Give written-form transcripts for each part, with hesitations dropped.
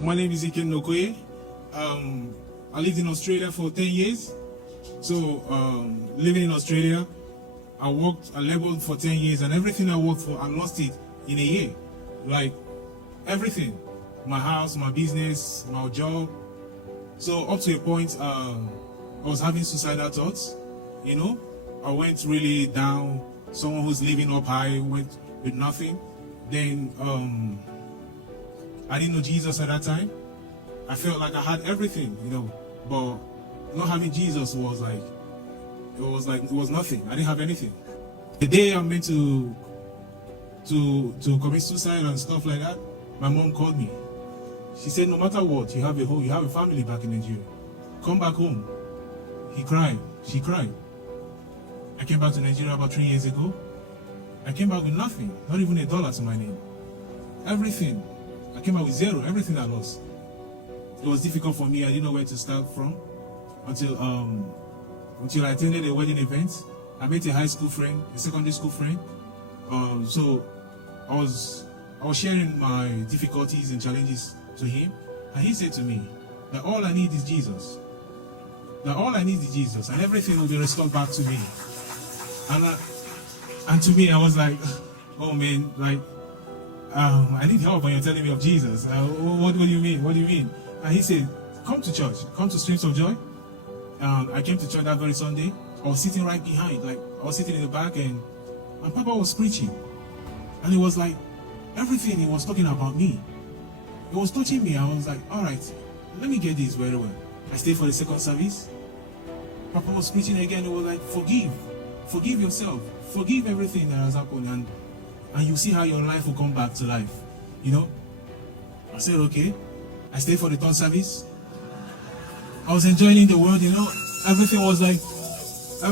My name is Ike Nokoye. I lived in Australia for 10 years. So, living in Australia, I labored for 10 years, and everything I worked for, I lost it in a year. Like, everything. My house, my business, my job. So, up to a point, I was having suicidal thoughts, you know. I went really down. Someone who's living up high went with nothing. Then, I didn't know Jesus at that time. I felt like I had everything, you know, but not having Jesus was it was nothing. I didn't have anything. The day I'm meant to commit suicide and stuff like that, my mom called me. She said, no matter what, you have a family back in Nigeria. Come back home. He cried. She cried. I came back to Nigeria about 3 years ago. I came back with nothing, not even $1 to my name. Everything. I came out with zero, everything I lost. It was difficult for me. I didn't know where to start from until I attended a wedding event. I met a high school friend, a secondary school friend. So I was sharing my difficulties and challenges to him, and he said to me that all I need is Jesus. That all I need is Jesus, and everything will be restored back to me. And to me, I was like, oh man, like. I need help when you're telling me of Jesus. What do you mean? What do you mean? And he said, come to church. Come to Streams of Joy. I came to church that very Sunday. I was sitting right behind. Like, I was sitting in the back, and Papa was preaching. And it was like, everything he was talking about me. It was touching me. I was like, all right, let me get this very well. I stayed for the second service. Papa was preaching again. It was like, forgive. Forgive yourself. Forgive everything that has happened. And you see how your life will come back to life, you know. I said, okay. I stayed for the third service. I was enjoying the world, you know. Everything was like, I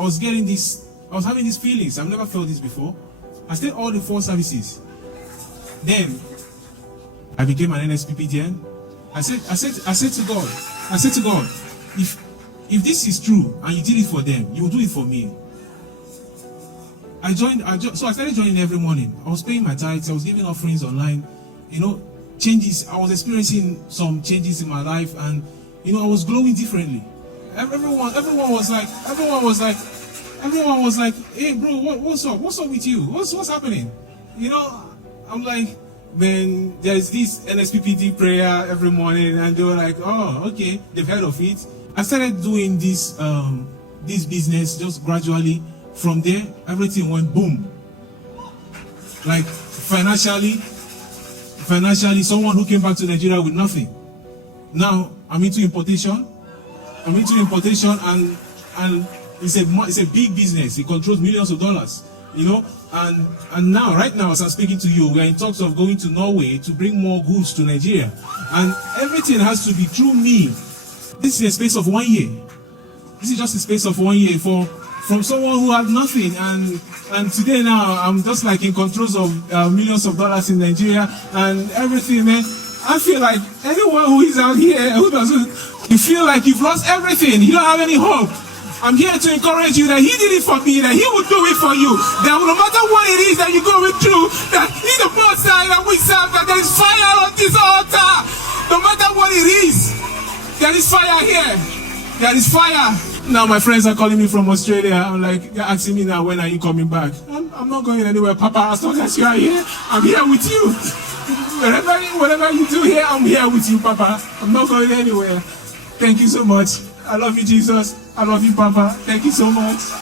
was having these feelings. I've never felt this before. I stayed all the 4 services. Then, I became an NSPPDN. I said to God, if this is true and you did it for them, you will do it for me. So I started joining every morning. I was paying my tithes, I was giving offerings online, you know, changes. I was experiencing some changes in my life, and you know, I was glowing differently. Everyone was like, hey bro, what's up? What's up with you? What's happening? You know, I'm like, man, there's this NSPPD prayer every morning, and they were like, oh, okay, they've heard of it. I started doing this business just gradually. From there, everything went boom. Like financially, someone who came back to Nigeria with nothing. Now I'm into importation. And it's a big business. It controls millions of dollars. You know, and now, right now, as I'm speaking to you, we are in talks of going to Norway to bring more goods to Nigeria. And everything has to be through me. This is a space of 1 year. This is just a space of 1 year from someone who had nothing, and today now I'm just like in control of millions of dollars in Nigeria and everything, man. I feel like anyone who is out here who doesn't, you feel like you've lost everything, you don't have any hope. I'm here to encourage you that he did it for me, that he will do it for you. That no matter what it is that you're going through, that in the most side that we serve, that there is fire on this altar. No matter what it is, there is fire here. There is fire. Now my friends are calling me from Australia. I'm like, they're asking me now, when are you coming back? I'm not going anywhere, Papa. As long as you are here, I'm here with you. Whatever you do here, I'm here with you, Papa. I'm not going anywhere. Thank you so much. I love you, Jesus. I love you, Papa. Thank you so much.